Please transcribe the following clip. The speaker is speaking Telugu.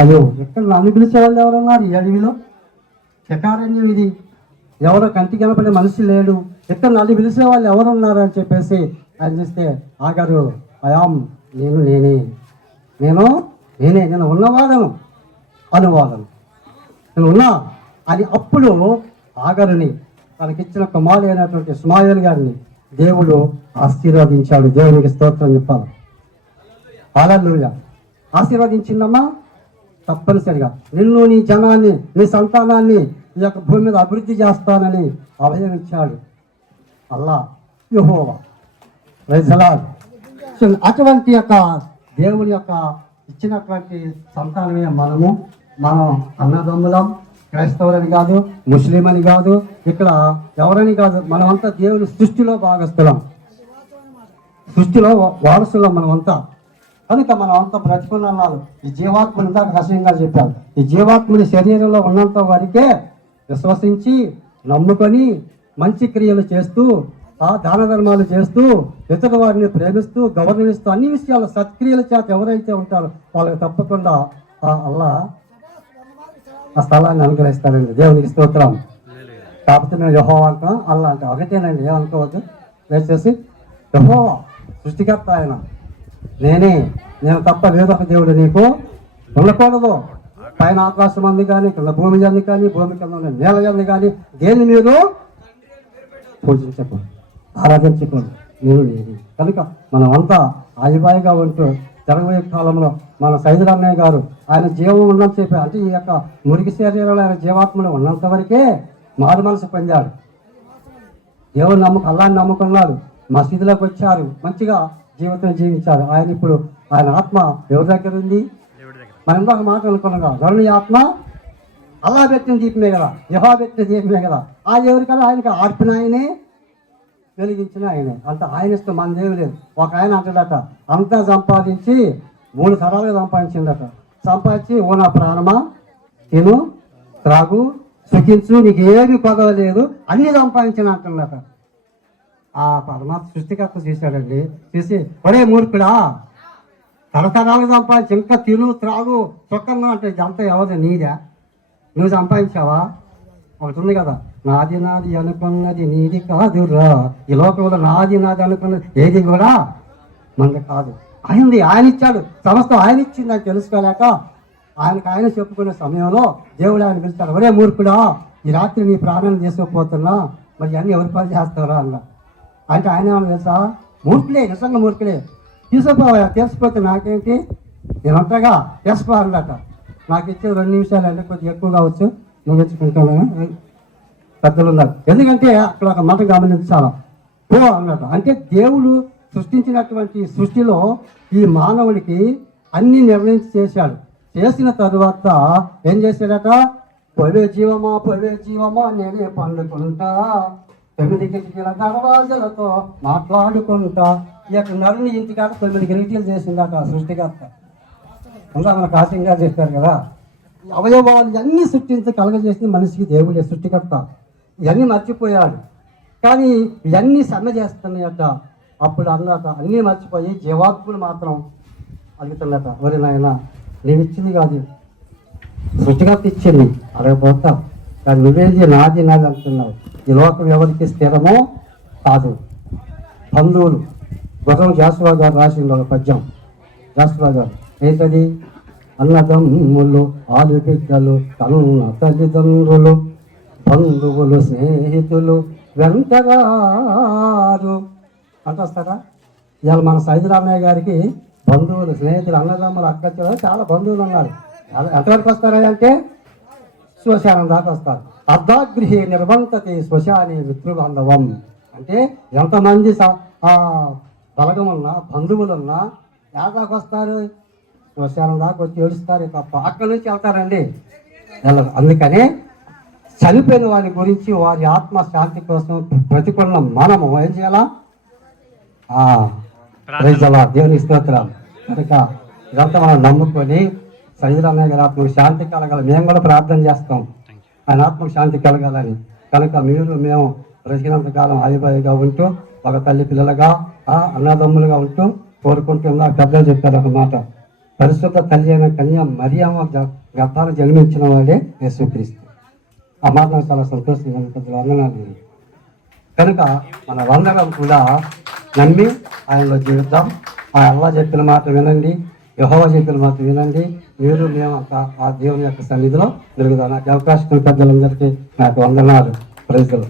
అయ్యో ఎక్కడ నన్ను పిలిచే వాళ్ళు ఎవరున్నారు ఈ అడవిలో? చకారణ్యం ఇది. ఎవరో కంటి కనపడే మనిషి లేడు. ఎక్కడ నన్ను పిలిచే వాళ్ళు ఎవరున్నారు అని చెప్పేసి ఆయన చూస్తే ఆగారు అయాం నేను నేనే. నేను నేనే. నేను ఉన్నవాదను అనువాదను నేను ఉన్నా అని అప్పుడు ఆగరుని తనకిచ్చిన కుమారు అయినటువంటి సుమాయల్ గారిని దేవుడు ఆశీర్వదించాడు. దేవునికి స్తోత్రం చెప్పాలి. హాలూయ ఆశీర్వదించిందమ్మా తప్పనిసరిగా. నిన్ను నీ జనాన్ని నీ సంతానాన్ని ఈ యొక్క భూమి మీద అభివృద్ధి చేస్తానని అభయమిచ్చాడు అల్లా యుహోవా. రైజలాల్ అటువంటి యొక్క దేవుని యొక్క ఇచ్చినటువంటి సంతానమే మనము. మనం అన్నదమ్ములం క్రైస్తవులని కాదు ముస్లిం అని కాదు ఇక్కడ ఎవరని కాదు మనమంతా దేవుని సృష్టిలో భాగస్థులం. సృష్టిలో వారసులం మనమంతా. కనుక మనం అంతా అన్నారు ఈ జీవాత్మని ఇందాక హసీం గారు చెప్పారు. ఈ జీవాత్మని శరీరంలో ఉన్నంత వరకే విశ్వసించి నమ్ముకొని మంచి క్రియలు చేస్తూ ఆ దాన ధర్మాలు చేస్తూ ఇతర వారిని ప్రేమిస్తూ గౌరవిస్తూ అన్ని విషయాలు సత్క్రియల చేత ఎవరైతే ఉంటారో వాళ్ళకి తప్పకుండా ఆ అల్లా ఆ స్థలాన్ని అనుగ్రహిస్తానండి దేవునికి స్తోత్రం. కాకపోతే మేము యహో అంటున్నాం. అల్లా అంటే ఒకటేనండి. ఏమనుకోవద్దు. దయచేసి యహో సృష్టికర్త ఆయన. నేనే నేను తప్ప వేరొక దేవుడు నీకు ఉండకూడదు. పైన ఆకాశం అంది కానీ కింద భూమి అంది కానీ భూమి కింద ఉన్న నేల అంది కానీ దేన్ని మీరు పూజించకూడదు ఆరాధించకూడదు. నేను నేను. కనుక మనం అంతా ఆయుబాయిగా ఉంటూ జరగబోయే కాలంలో మన సైదురన్నయ్య గారు ఆయన జీవం ఉన్నంత చెప్పి అంటే ఈ యొక్క మురికి శరీరంలో ఆయన జీవాత్మలో ఉన్నంత వరకే మారు మనసు పొందాడు. దేవుడు నమ్మకం అల్లాన్ని నమ్ముకున్నాడు. మసీదులోకి వచ్చారు. మంచిగా జీవితం జీవించారు ఆయన ఇప్పుడు ఆయన ఆత్మ ఎవరి దగ్గర ఉంది? మనం ఇందాక మాట అనుకున్నాం వరుణి ఆత్మ అల్లా పెట్టిన దీపమే కదా యహా పెట్టిన దీపమే కదా. ఆ ఎవరి కదా ఆయనకి ఆర్పిన ఆయనే వెలిగించిన ఆయనే. అంత ఆయన ఇష్టం మన దేవుడు లేదు. ఒక ఆయన అంటాడట అంతా సంపాదించి మూడు తరాలుగా సంపాదించిందట సంపాదించి ఓ నా ప్రాణమా? తిను త్రాగు సుఖించు నీకు ఏమి పదవి లేదు అన్ని సంపాదించిన అంటున్నట ఆ పరమాత్మ సృష్టికర్త చేశాడండి. చేసి ఒరే మూర్ఖుడా తరతరాలు సంపాదించి ఇంకా తిను త్రాగు సుఖంగా అంటే అంత ఎవరు నీదే? నువ్వు సంపాదించావా? ఒకటి ఉంది కదా నాది నాది అనుకున్నది నీది కాదురా. ఈ లోకంలో నాది నాది అనుకున్నది ఏది కూడా మనది కాదు. ఆయనది ఆయన ఇచ్చాడు. సమస్తం ఆయన ఇచ్చింది అని తెలుసుకోలేక ఆయనకు ఆయన చెప్పుకునే సమయంలో దేవుడు ఆయన పిలుస్తాడు ఒరే మూర్ఖుడా ఈ రాత్రి నీ ప్రాణం చేసుకోపోతున్నా మరి అన్నీ ఎవరి పని చేస్తారా? అన్న అంటే ఆయన తెలుసా? మూర్ఖులే నిజంగా మూర్ఖులే. తీసుకుపోయా తీసుకుపోతే నాకేంటి? నేను అంతగా తెలుసుకో నాకు ఇచ్చే రెండు నిమిషాలు అంటే కొద్దిగా ఎక్కువ కావచ్చు. ముగించుకుంటాను పెద్దలు ఉన్నారు. ఎందుకంటే అక్కడ ఒక మాట గమనించాలి పో అన్నట అంటే దేవుడు సృష్టించినటువంటి సృష్టిలో ఈ మానవుడికి అన్ని నిర్ణయించి చేశాడు. చేసిన తరువాత ఏం చేశాడట? పొవే జీవమా పొవే జీవమా నేనే పండుకుంటా. తొమ్మిది కిటికీల దర్వాజలతో మాట్లాడుకుంటా ఈ యొక్క నరుని ఇంటికాడ తొమ్మిది కిటికీలు చేసిందట ఆ సృష్టికర్త. ఇంకా మన కాసింగా చెప్పారు కదా అవయవాలు ఇవన్నీ సృష్టించి కలగజేసింది మనిషికి దేవుడే సృష్టికర్త. ఇవన్నీ మర్చిపోయాడు. కానీ ఇవన్నీ సమ్మె చేస్తున్నాయట. అప్పుడు అన్నట అన్నీ మర్చిపోయి జీవాత్ములు మాత్రం అడుగుతున్నట ఒరి నాయన నేను ఇచ్చింది కాదు. సృష్టికర్త ఇచ్చింది అడగపోతా కానీ నువ్వేది నాది నాది అంటున్నావు. ఈ లోకం ఎవరికి స్థిరమో కాదు. బంధువులు గుర్రం జాసువా గారు రాసింది ఒక పద్యం. జాసువా గారు ఏంటది? అన్నదమ్ములు ఆలు బిడ్డలు కన్న తల్లిదండ్రులు బంధువులు స్నేహితులు వెంటరారు. అంటొస్తారా ఇవాళ మన సైదురామయ్య గారికి బంధువులు స్నేహితులు అన్నదమ్ములు అక్క చాలా బంధువులు ఉన్నారు. ఎంతవరకు వస్తారా అంటే? శ్మశానం దాకా వస్తారు. అర్ధాగృహి నిర్వంతతి శ్మశాని మిత్రుబాంధవం. అంటే ఎంతమంది స- ఆ బలగం ఉన్నా బంధువులు ఉన్నా ఎలా దాకా వస్తారు శ్మశానం దాకా వచ్చి ఏడుస్తారు తప్ప అక్కడి నుంచి వెళ్తారండి. వెళ్ళరు. అందుకనే చనిపోయిన వారి గురించి వారి ఆత్మ శాంతి కోసం బ్రతికున్న మనము ఏం చేయాలా. దేవుని స్తోత్రాలు. కనుక ఇదంతా మనం నమ్ముకొని సైదురామయ్య గారి ఆత్మకు శాంతి కలగాలి. మేము కూడా ప్రార్థన చేస్తాం. ఆయన ఆత్మకు శాంతి కలగాలని. కనుక మీరు మేము బ్రతికినంత కాలం ఆయుబాయిగా ఉంటూ ఒక తల్లి పిల్లలుగా ఆ, అన్నదమ్ములుగా ఉంటూ కోరుకుంటున్నా పెద్దలు చెప్పారు ఒక మాట. పరిశుద్ధ తల్లి అయిన కన్య మరియమ్మ గర్భాలు జన్మించిన వాడే యేసుక్రీస్తు. ఆ మాట నాకు చాలా సంతోషంగా ఉంటుంది వందనాలు కనుక మన వందనం కూడా నమ్మి ఆయనలో జీవిద్దాం. ఆ అల్లా చెప్పిన మాట వినండి. యహోవ చెప్పిన మాత్రం వినండి. మీరు మేము ఆ దేవుని యొక్క సన్నిధిలో మెరుగుదాం నాకు అవకాశం పెద్దలందరికీ నాకు వందనాలు. ప్రజలు